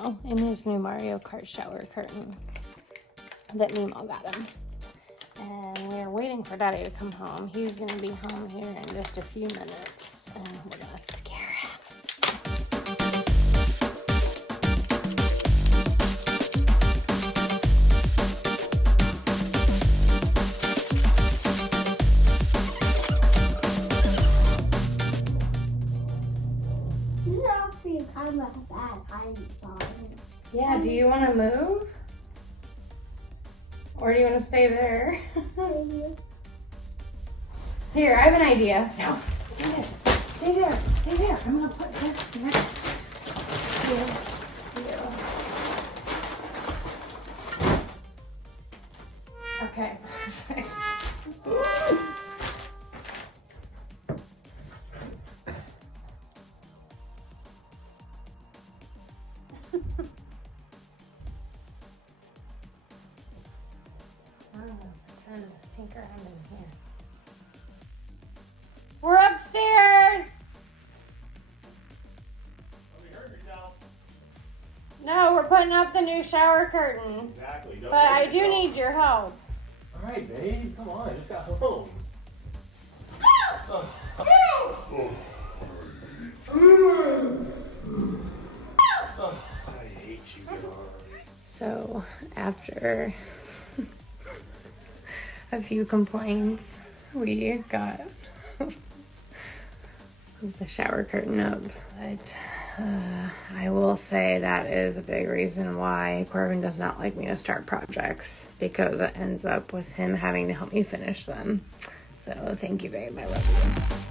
now in his new Mario Kart shower curtain that Mema got him. And we're waiting for Daddy to come home. He's gonna be home here in just a few minutes, and we're gonna scare him. This is actually kind of a bad hiding spot. Yeah, do you wanna move? Or do you wanna stay there? Here, I have an idea. No, stay there. Stay there. Stay there. I'm gonna put this next to you. Okay. I'm trying to tinker around in here. We're upstairs! No, we're putting up the new shower curtain. Exactly. But I do need your help. All right, babe. Come on. I just got home. I hate you, guys. So, after a few complaints, we got the shower curtain up. But I will say that is a big reason why Corbin does not like me to start projects, because it ends up with him having to help me finish them. So thank you, babe. I love you.